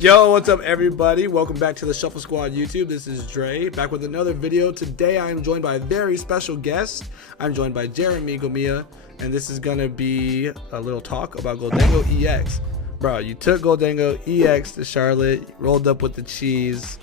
Yo, what's up everybody? Welcome back to the Shuffle Squad YouTube. This is Dre, back with another video. Today I am joined by a very special guest. I'm joined by Jeremy Gumila, and this is gonna be a little talk about Gholdengo EX. Bro, you took Gholdengo EX to Charlotte, you rolled up with the cheese.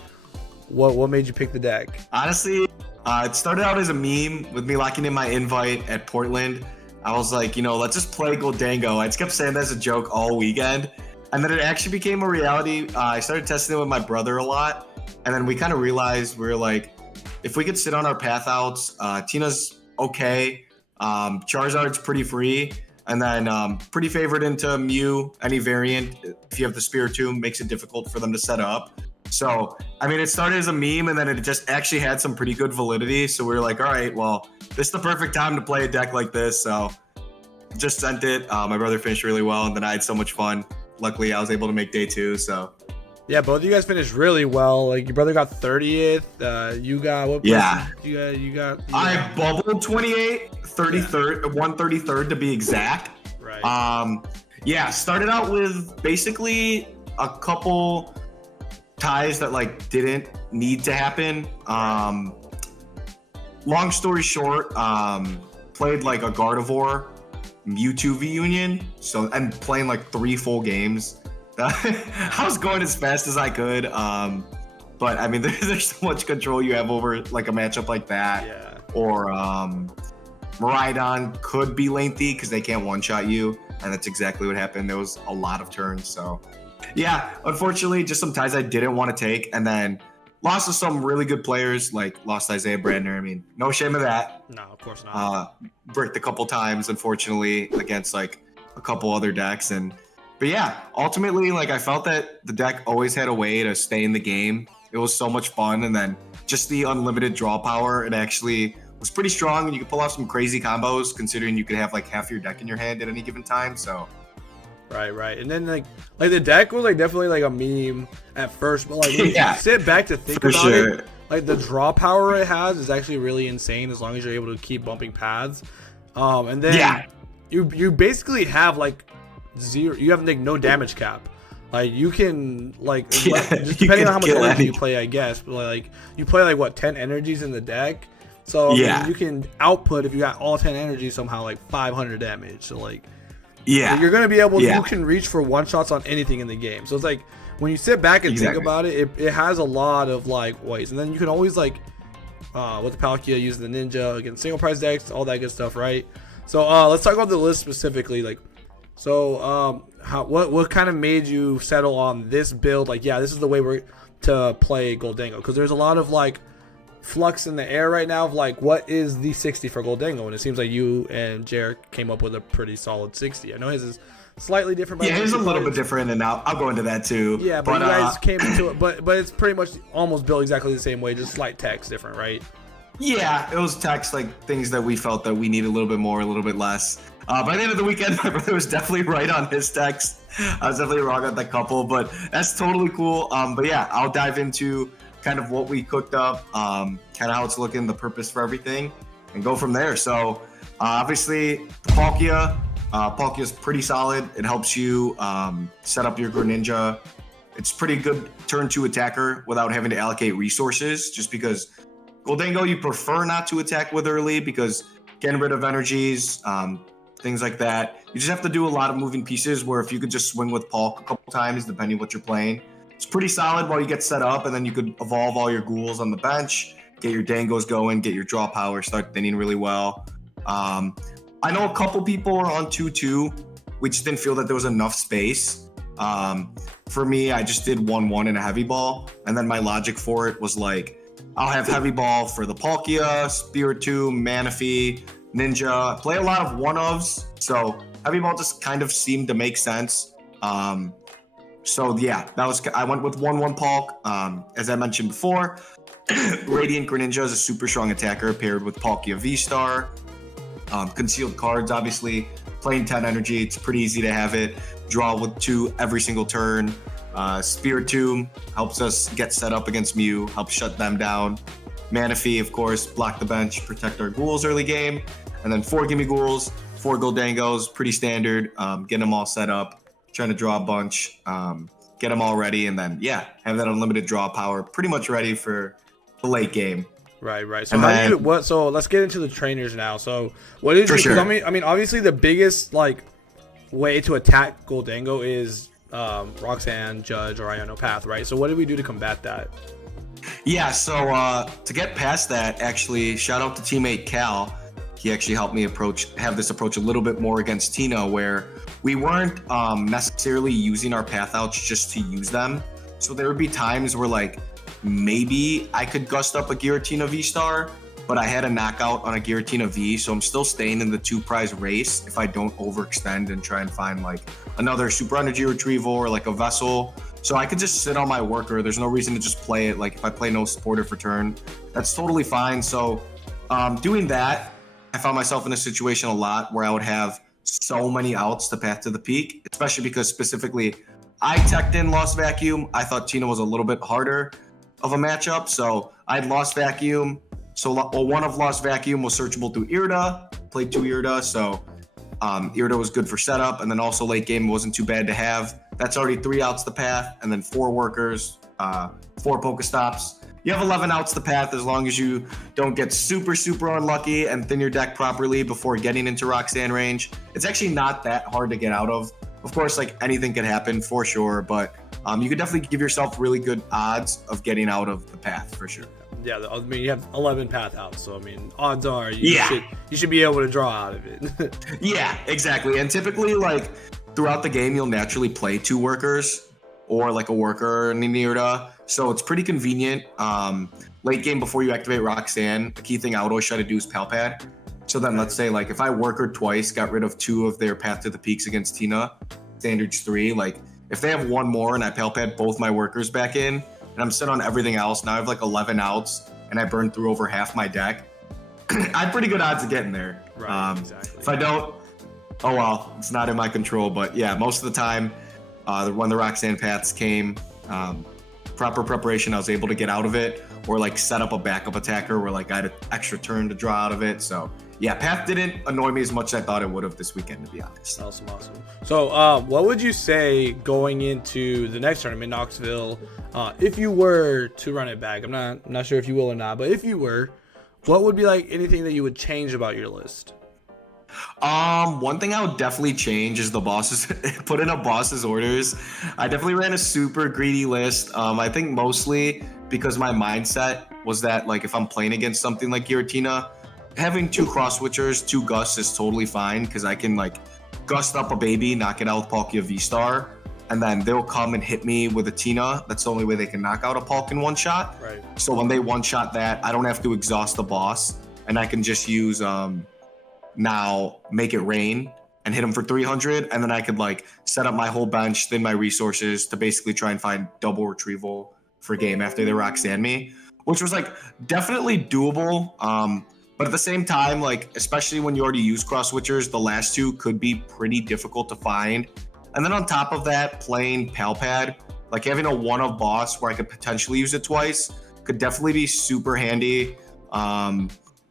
What made you pick the deck? Honestly, it started out as a meme with me locking in my invite at Portland. I was like, let's just play Gholdengo. I just kept saying that as a joke all weekend. And then it actually became a reality. I started testing it with my brother a lot. And then we kind of realized we were like, if we could sit on our path outs, Tina's okay. Charizard's pretty free. And then pretty favored into Mew. Any variant, if you have the Spiritomb, makes it difficult for them to set up. So, I mean, it started as a meme and then it just actually had some pretty good validity. So we were like, all right, well, this is the perfect time to play a deck like this. So just sent it. My brother finished really well and then I had so much fun. Luckily, I was able to make day 2, so. Yeah, both of you guys finished really well. Like, your brother got 30th. You got what? Yeah. You got. I bubbled 28, 33rd, 133rd to be exact. Right. Yeah, started out with basically a couple ties that like didn't need to happen. Long story short, played like a Gardevoir Mewtwo V Union, so and playing like 3 full games. I was going as fast as I could, but I mean, there's so much control you have over like a matchup like that. Yeah. Or Miraidon could be lengthy because they can't one-shot you, and that's exactly what happened. There was a lot of turns, so yeah. Unfortunately, just some ties I didn't want to take, and then lost to some really good players, like lost Isaiah Brandner. I mean, no shame of that. No, of course not. Bricked a couple times, unfortunately, against like a couple other decks. But yeah, ultimately, like I felt that the deck always had a way to stay in the game. It was so much fun. And then just the unlimited draw power, it actually was pretty strong. And you could pull off some crazy combos considering you could have like half your deck in your hand at any given time. So Right. And then like the deck was like definitely like a meme at first, but like when you sit back to think about it, like the draw power it has is actually really insane as long as you're able to keep bumping paths. And then you basically have like zero. You have like no damage cap. Like you can like just depending on how much energy you play, I guess. But like you play like what 10 energies in the deck, so I mean, you can output if you got all 10 energies somehow like 500 damage. So like. Yeah, you're gonna be able. You can reach for one shots on anything in the game. So it's like when you sit back and think about it, it has a lot of like ways, and then you can always like with the Palkia use the Ninja against single price decks, all that good stuff, right? So let's talk about the list specifically. Like, so what kind of made you settle on this build? Like, yeah, this is the way we're to play Gholdengo, because there's a lot of like flux in the air right now of like what is the 60 for Gholdengo, and it seems like you and Jarek came up with a pretty solid 60. I know his is slightly different. Yeah, his is a little bit different, and I'll go into that too. Yeah, but you guys came into it, but it's pretty much almost built exactly the same way, just slight text different, right? Yeah, it was text like things that we felt that we need a little bit more, a little bit less. By the end of the weekend, my brother was definitely right on his text. I was definitely wrong on that couple, but that's totally cool. But yeah, I'll dive into kind of what we cooked up, kind of how it's looking, the purpose for everything, and go from there. So obviously the Palkia is pretty solid. It helps you set up your Greninja. It's pretty good turn 2 attacker without having to allocate resources, just because Gholdengo you prefer not to attack with early because getting rid of energies, things like that. You just have to do a lot of moving pieces, where if you could just swing with Palk a couple times, depending what you're playing, it's pretty solid while you get set up, and then you could evolve all your ghouls on the bench, get your Dangos going, get your draw power, start thinning really well. I know a couple people are on 2-2. We just didn't feel that there was enough space. For me, I just did 1-1 and a heavy ball, and then my logic for it was like, I'll have heavy ball for the Palkia, Spiritomb, Manaphy, Ninja. Play a lot of one-ofs, so heavy ball just kind of seemed to make sense. So yeah, I went with 1-1 Palk. As I mentioned before, Radiant Greninja is a super strong attacker paired with Palkia V-Star. Concealed cards, obviously. Playing 10 energy, it's pretty easy to have it. Draw with 2 every single turn. Spiritomb helps us get set up against Mew, helps shut them down. Manaphy, of course, block the bench, protect our ghouls early game. And then 4 Gimme Ghouls, 4 Gholdengos, pretty standard. Getting them all set up, trying to draw a bunch. get them all ready, and then have that unlimited draw power pretty much ready for the late game. Right. So so let's get into the trainers now. So what is sure. I mean, obviously the biggest like way to attack Gholdengo is Roxanne, Judge, or Iono Path, right? So what did we do to combat that? Yeah, so to get past that, actually, shout out to teammate Cal. He actually helped me have this approach a little bit more against Tina, where we weren't necessarily using our path outs just to use them. So there would be times where like maybe I could gust up a Giratina V-Star, but I had a knockout on a Giratina V, so I'm still staying in the 2-prize race if I don't overextend and try and find like another super energy retrieval or like a vessel. So I could just sit on my worker. There's no reason to just play it. Like if I play no supporter for turn, that's totally fine. So doing that, I found myself in a situation a lot where I would have so many outs to Path to the Peak, especially because specifically I teched in Lost Vacuum. I thought Tina was a little bit harder of a matchup. So I'd Lost Vacuum. So one of Lost Vacuum was searchable through Irida, played 2 Irida. So Irida was good for setup. And then also late game wasn't too bad to have. That's already 3 outs the Path, and then 4 workers, 4 Pokestops. You have 11 outs the Path as long as you don't get super unlucky and thin your deck properly before getting into Roxanne range. It's actually not that hard to get out of. Of course, like anything could happen for sure, but you could definitely give yourself really good odds of getting out of the Path for sure. Yeah, I mean you have 11 path outs, so I mean odds are you should be able to draw out of it. Yeah, exactly. And typically like throughout the game you'll naturally play 2 workers or like a worker in Irida, so it's pretty convenient. Late game before you activate Roxanne, the key thing I would always try to do is Pal Pad. So then let's say like if I worker twice, got rid of 2 of their Path to the Peaks against Tina, standards 3, like if they have 1 more and I Pal Pad both my workers back in and I'm set on everything else, now I have like 11 outs and I burned through over half my deck. I have pretty good odds of getting there. Right, exactly. If I don't, oh well, it's not in my control. But yeah, most of the time, when the Roxanne paths came, proper preparation, I was able to get out of it, or like set up a backup attacker where like I had an extra turn to draw out of it. So yeah, path didn't annoy me as much as I thought it would have this weekend, to be honest. Awesome. So what would you say going into the next tournament, Knoxville, if you were to run it back? I'm not sure if you will or not, but if you were, what would be like anything that you would change about your list? One thing I would definitely change is the bosses. Put in a boss's orders. I definitely ran a super greedy list. I think mostly because my mindset was that like if I'm playing against something like Giratina, having 2 cross switchers, 2 gusts is totally fine because I can like gust up a baby, knock it out with Palkia V-Star, and then they'll come and hit me with a Tina. That's the only way they can knock out a Palk in one shot. Right. So when they one shot that, I don't have to exhaust the boss, and I can just use now Make It Rain and hit them for 300, and then I could like set up my whole bench, thin my resources to basically try and find double retrieval for game after they Roxanne me, which was like definitely doable. But at the same time, like especially when you already use cross switchers, the last 2 could be pretty difficult to find. And then on top of that, playing Pal Pad, like having a one of boss where I could potentially use it twice could definitely be super handy.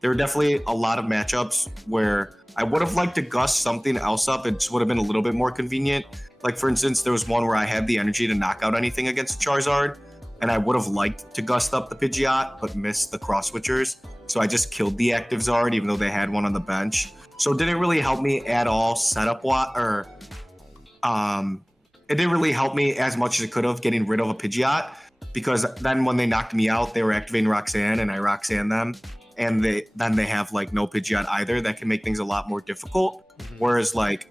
There were definitely a lot of matchups where I would have liked to gust something else up. It just would have been a little bit more convenient. Like for instance, there was one where I had the energy to knock out anything against Charizard, and I would have liked to gust up the Pidgeot, but missed the cross switchers. So I just killed the active Zard, even though they had one on the bench. So it didn't really help me at all setup it didn't really help me as much as it could have getting rid of a Pidgeot, because then when they knocked me out, they were activating Roxanne and I Roxanne them. And they have like no Pidgeot either. That can make things a lot more difficult. Mm-hmm. Whereas like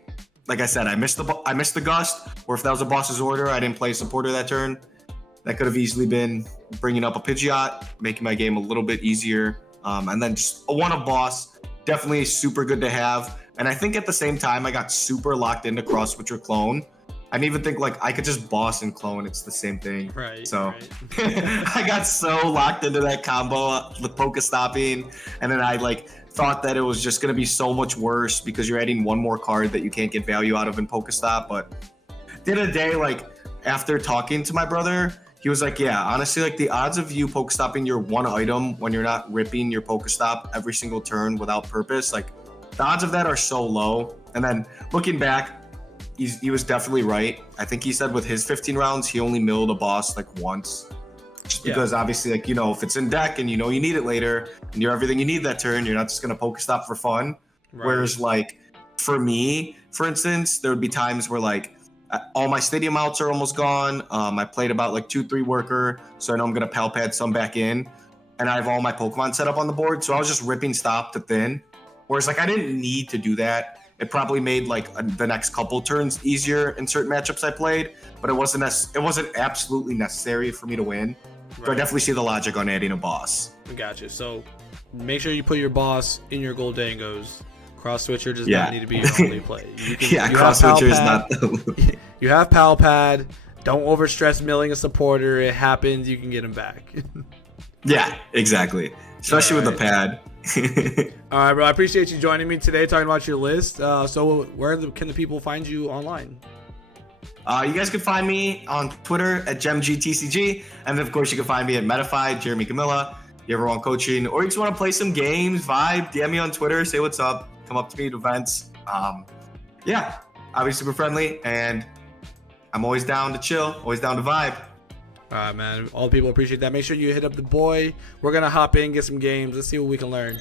I said, I missed the gust, or if that was a boss's order, I didn't play a supporter that turn. That could have easily been bringing up a Pidgeot, making my game a little bit easier. And then just a one of boss, definitely super good to have. And I think at the same time, I got super locked into cross switcher clone. I didn't even think like I could just boss and clone. It's the same thing. Right. So right. I got so locked into that combo, the Pokestopping, and then I like thought that it was just going to be so much worse because you're adding one more card that you can't get value out of in Pokestop. But at the end of the day, like after talking to my brother, he was like, yeah, honestly, like the odds of you Pokestopping your one item when you're not ripping your Pokestop every single turn without purpose, like the odds of that are so low. And then looking back, he was definitely right. I think he said with his 15 rounds, he only milled a boss like once. Just because obviously, like, you know, if it's in deck and you know you need it later and you're everything you need that turn, you're not just gonna Pokestop for fun. Right. Whereas like for me, for instance, there would be times where like all my stadium outs are almost gone. I played about like 2-3 worker, so I know I'm gonna pal pad some back in, and I have all my Pokemon set up on the board. So I was just ripping stop to thin. Whereas like I didn't need to do that. It probably made like the next couple turns easier in certain matchups I played, but it wasn't absolutely necessary for me to win. Right. So I definitely see the logic on adding a boss. I gotcha. So make sure you put your boss in your Gholdengos. Cross switcher does not need to be your only play. Cross switcher is not. You have pal pad. Don't overstress milling a supporter. It happens. You can get him back. Yeah, exactly. Especially with the pad. All right, bro. I appreciate you joining me today, talking about your list. So where can the people find you online? You guys can find me on Twitter at GemGTCG, and then of course you can find me at Metafy, Jeremy Gumila. You ever want coaching, or you just want to play some games, vibe, DM me on Twitter, say what's up, come up to me at events. Yeah, I'll be super friendly, and I'm always down to chill, always down to vibe. All right, man. All the people appreciate that. Make sure you hit up the boy. We're gonna hop in, get some games. Let's see what we can learn.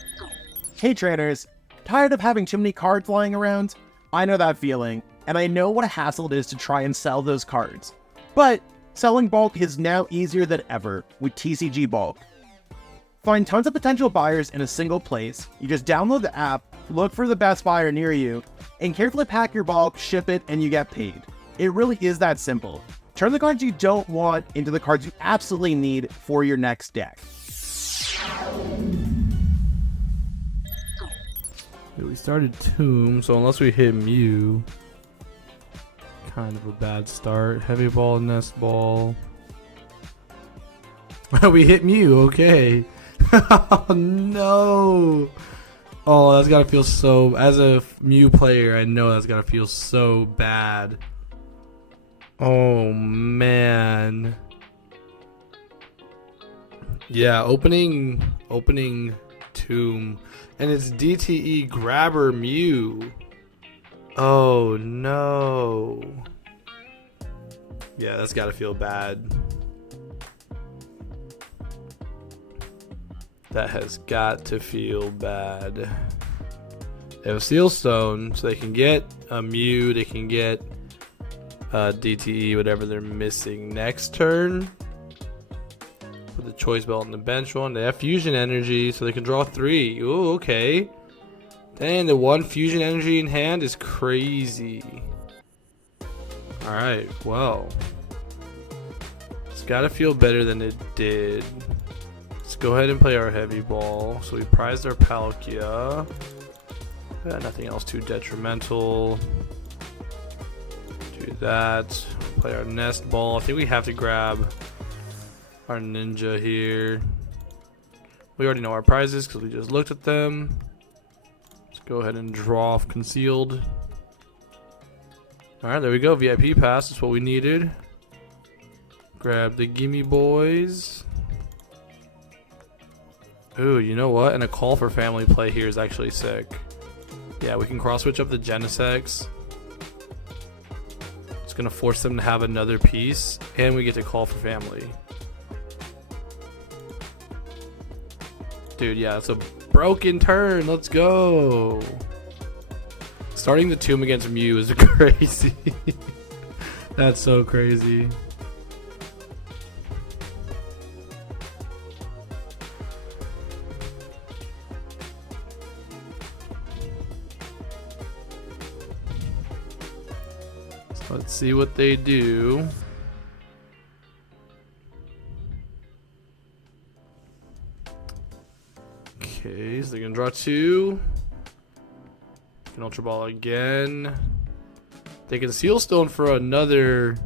Hey trainers, tired of having too many cards lying around? I know that feeling, and I know what a hassle it is to try and sell those cards. But selling bulk is now easier than ever with TCG Bulk. Find tons of potential buyers in a single place. You just download the app, look for the best buyer near you, and carefully pack your bulk, ship it, and you get paid. It really is that simple. Turn the cards you don't want into the cards you absolutely need for your next deck. We started Tomb, so unless we hit Mew, kind of a bad start. Heavy Ball, Nest Ball. We hit Mew, okay. Oh no. Oh, that's gotta feel so, as a Mew player, I know that's gotta feel so bad. Oh man. Yeah, opening Tomb, and it's DTE Grabber Mew. Oh no. Yeah, that's gotta feel bad. That has got to feel bad. They have a Seal Stone, so they can get a Mew, they can get DTE, whatever they're missing next turn. Put the Choice Belt on the bench one. They have Fusion Energy, so they can draw 3. Ooh, okay. Dang, the 1 Fusion Energy in hand is crazy. Alright, well. It's gotta feel better than it did. Let's go ahead and play our Heavy Ball. So we prized our Palkia. Nothing else too detrimental. Do that. Play our Nest Ball. I think we have to grab our Ninja here. We already know our prizes because we just looked at them. Let's go ahead and draw off Concealed. Alright, there we go. VIP pass is what we needed. Grab the Gimme Boys. Ooh, you know what? And a Call for Family play here is actually sick. Yeah, we can cross switch up the Genesects. It's gonna force them to have another piece, and we get to Call for Family. Dude, yeah, it's a broken turn. Let's go. Starting the Tomb against Mew is crazy. That's so crazy. Let's see what they do. Okay, so they're gonna draw 2. Can Ultra Ball again. They can Seal Stone for another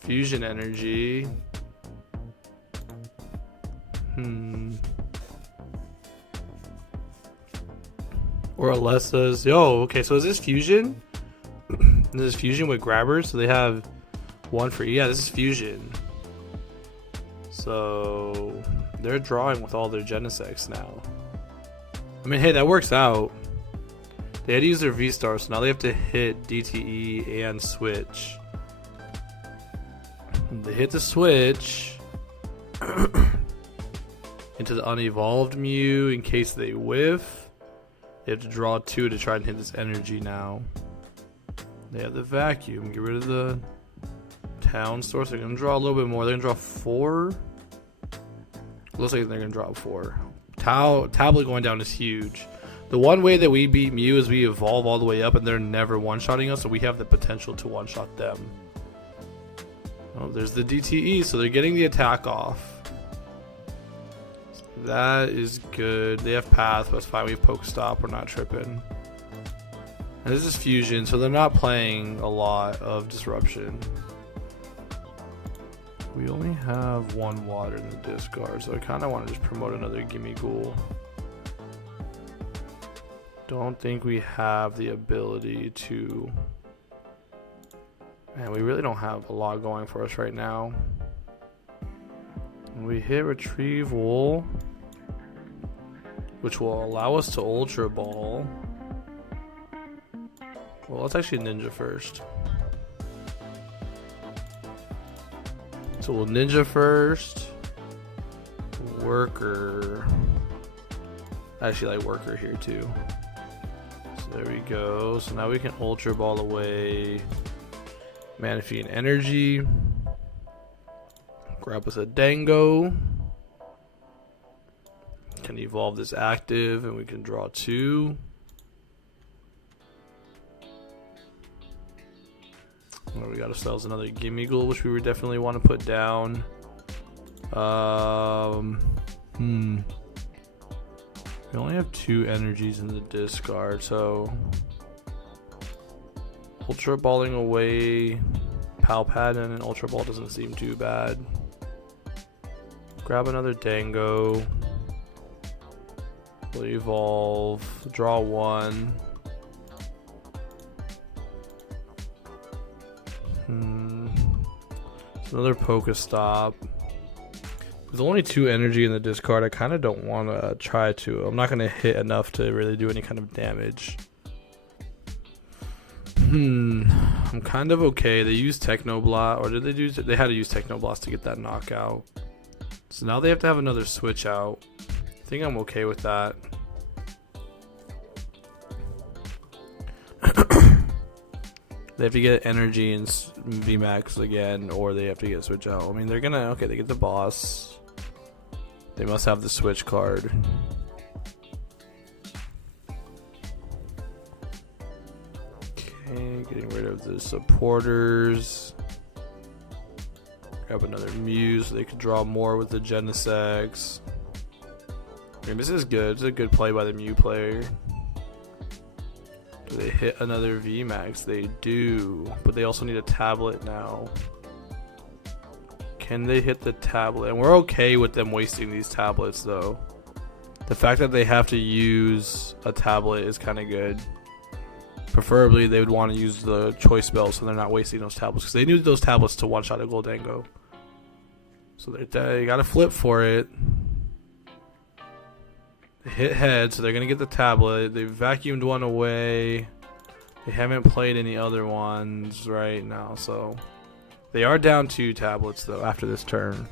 Fusion Energy. Or Alessa's. Yo, okay, so is this Fusion? This is Fusion with Grabbers, so they have 1 for yeah, this is Fusion. So they're drawing with all their Genesects now. I mean, hey, that works out. They had to use their V-Star, so now they have to hit DTE and switch. They hit the switch into the unevolved Mew in case they whiff. They have to draw 2 to try and hit this energy now. They have the vacuum. Get rid of the town store. So they're going to draw a little bit more. They're going to draw 4. Looks like they're going to drop 4. Tablet going down is huge. The one way that we beat Mew is we evolve all the way up and they're never one-shotting us, so we have the potential to one-shot them. Oh, there's the DTE, so they're getting the attack off. That is good. They have Path, but it's fine. We have Pokestop. We're not tripping. And this is Fusion, so they're not playing a lot of Disruption. We only have 1 water in the discard, so I kind of want to just promote another Gimme Ghoul. Don't think we have the ability to... Man, we really don't have a lot going for us right now. We hit Retrieval, which will allow us to Ultra Ball. Well, let's actually Ninja first. So we'll Ninja first. Worker. I actually like Worker here too. So there we go. So now we can Ultra Ball away Manaphy and Energy. Grab us a Dango. Can evolve this active and we can draw 2. Well, we got ourselves another Gimme Ghoul, which we would definitely want to put down. We only have 2 energies in the discard, so Ultra Balling away Palpadon and Ultra Ball doesn't seem too bad. Grab another Dango. We'll evolve. Draw 1. Another Pokestop. With only 2 energy in the discard, I kind of don't want to try to. I'm not going to hit enough to really do any kind of damage. I'm kind of okay. They used Technoblast, or did they do? They had to use Technoblast to get that knockout. So now they have to have another switch out. I think I'm okay with that. They have to get energy and VMAX again, or they have to get switch out. I mean, they're gonna, okay, they get the boss. They must have the switch card. Okay, getting rid of the supporters. Grab another Mew so they could draw more with the Genesects. I mean, this is good. It's a good play by the Mew player. Do they hit another VMAX? They do, but they also need a tablet now. Can they hit the tablet? And we're okay with them wasting these tablets though. The fact that they have to use a tablet is kind of good. Preferably they would want to use the choice spell so they're not wasting those tablets, because they need those tablets to one-shot a Gholdengo. So they gotta flip for it. They hit head, so they're gonna get the tablet. They vacuumed one away. They haven't played any other ones right now, so they are down 2 tablets though after this turn.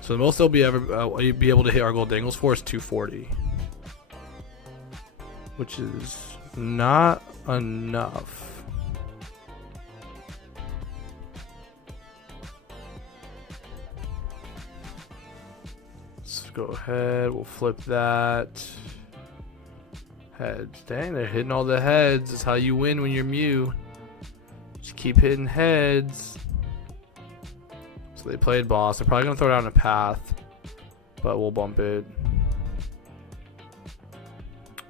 So the most they'll be able to hit our Gholdengos for is 240, which is not enough. Let's go ahead, we'll flip that. Heads. Dang, they're hitting all the heads. That's how you win when you're Mew. Just keep hitting heads. So they played boss. They're probably gonna throw down a path, but we'll bump it.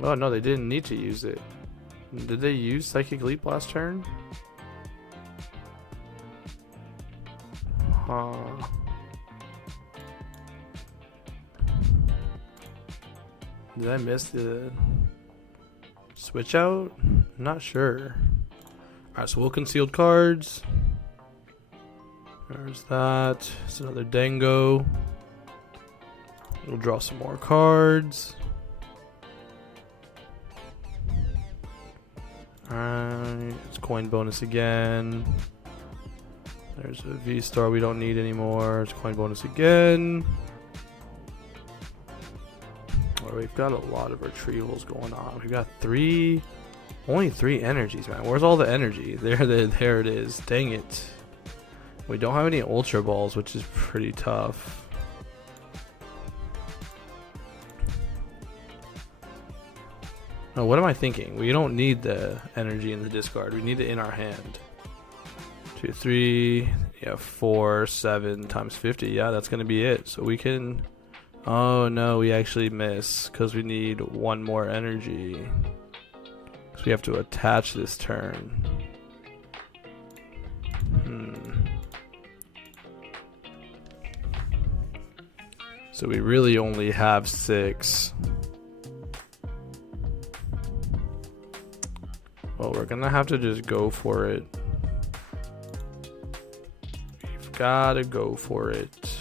Oh no, they didn't need to use it. Did they use Psychic Leap last turn? Huh. Did I miss the switch out? Not sure. Alright, so we'll concealed cards. There's that. It's another Dango. We'll draw some more cards. Alright, it's coin bonus again. There's a V-Star we don't need anymore. It's coin bonus again. Oh, we've got a lot of retrievals going on. We've got only 3 energies, man. Where's all the energy? There it is. Dang it. We don't have any Ultra Balls, which is pretty tough. Oh, what am I thinking? We don't need the energy in the discard. We need it in our hand. 2, 3, yeah, 4, 7 times 50. Yeah, that's gonna be it. So we can. Oh no, we actually miss because we need 1 more energy. So we have to attach this turn. So we really only have 6. Well, we're gonna have to just go for it. We've gotta go for it.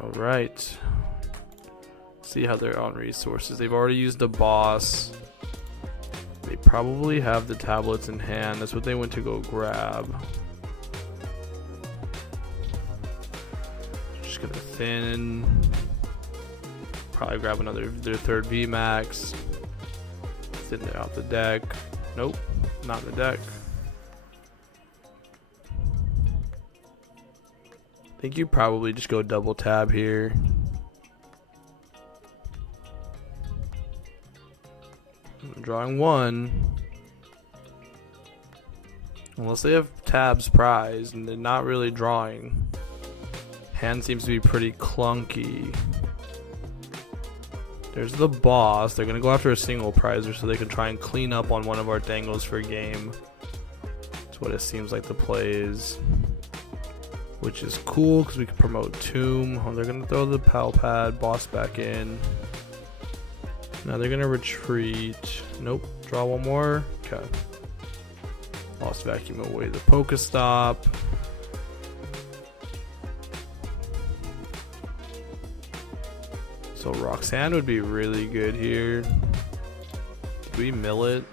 Alright. See how they're on resources. They've already used the boss. They probably have the tablets in hand. That's what they went to go grab. Just gonna thin. Probably grab their third VMAX. Thin it out the deck. Nope, not the deck. I think you probably just go double tab here. I'm drawing 1. Unless they have tabs prized and they're not really drawing. Hand seems to be pretty clunky. There's the boss. They're gonna go after a single prizer so they can try and clean up on one of our dangles for a game. That's what it seems like the play is. Which is cool because we can promote Tomb. Oh, they're gonna throw the pal pad boss back in. Now they're gonna retreat. Nope. Draw 1 more. Okay. Lost vacuum away the Pokestop. So Roxanne would be really good here. Did we mill it?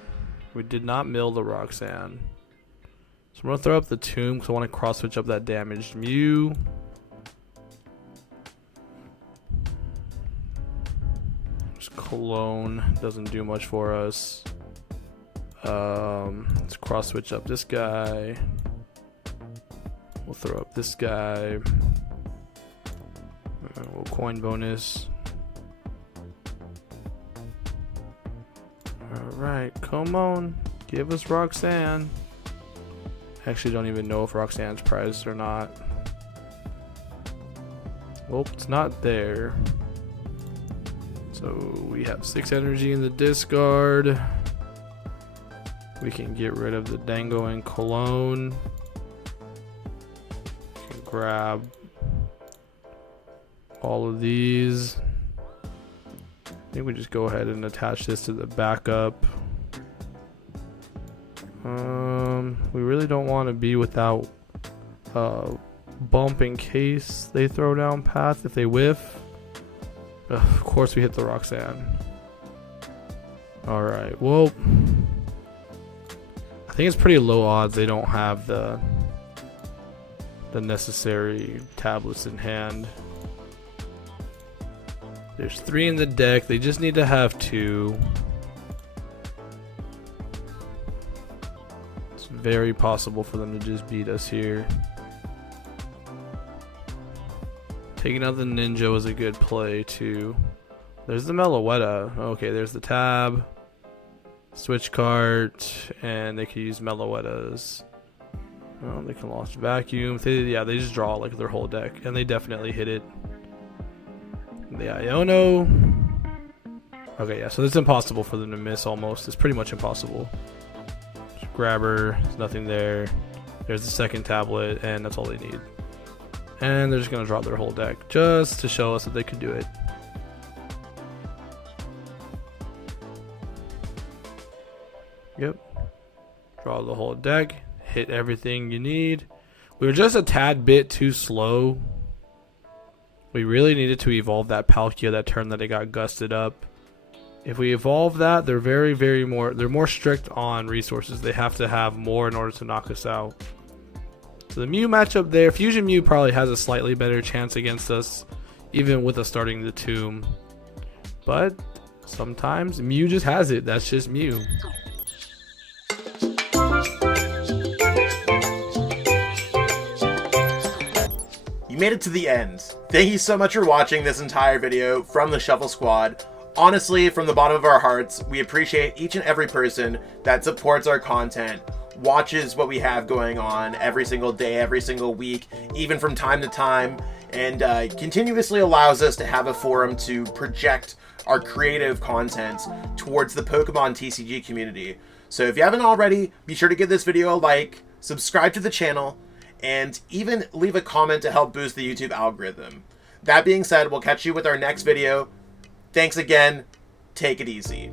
We did not mill the Roxanne. So I'm going to throw up the Tomb because I want to cross switch up that damaged Mew. Just Cologne doesn't do much for us. Let's cross switch up this guy. We'll throw up this guy. We'll coin bonus. Alright, come on. Give us Roxanne. Actually don't even know if Roxanne's prized or not. Well, it's not there. So we have 6 energy in the discard. We can get rid of the Dango and Cologne. We can grab all of these. I think we just go ahead and attach this to the backup. We really don't want to be without bump in case they throw down path if they whiff. Of course we hit the Roxanne. Alright, well, I think it's pretty low odds they don't have the necessary tablets in hand. There's 3 in the deck. They just need to have 2. It's very possible for them to just beat us here. Taking out the Ninja was a good play too. There's the Meloetta. Okay, there's the tab. Switch cart. And they can use Meloettas. Oh, they can launch vacuum. They just draw like their whole deck. And they definitely hit it. The Iono. Okay, yeah, so it's impossible for them to miss almost. It's pretty much impossible. Just grab her. There's nothing there. There's the second tablet, and that's all they need. And they're just going to draw their whole deck just to show us that they could do it. Yep. Draw the whole deck. Hit everything you need. We were just a tad bit too slow. We really needed to evolve that Palkia that turn that it got gusted up. If we evolve that, they're they're more strict on resources. They have to have more in order to knock us out. So the Mew matchup there, Fusion Mew probably has a slightly better chance against us, even with us starting the Tomb. But sometimes Mew just has it. That's just Mew. You made it to the end. Thank you so much for watching this entire video from the Shuffle Squad. Honestly, from the bottom of our hearts, we appreciate each and every person that supports our content, watches what we have going on every single day, every single week, even from time to time, and continuously allows us to have a forum to project our creative content towards the Pokemon TCG community. So if you haven't already, be sure to give this video a like, subscribe to the channel, and even leave a comment to help boost the YouTube algorithm. That being said, we'll catch you with our next video. Thanks again. Take it easy.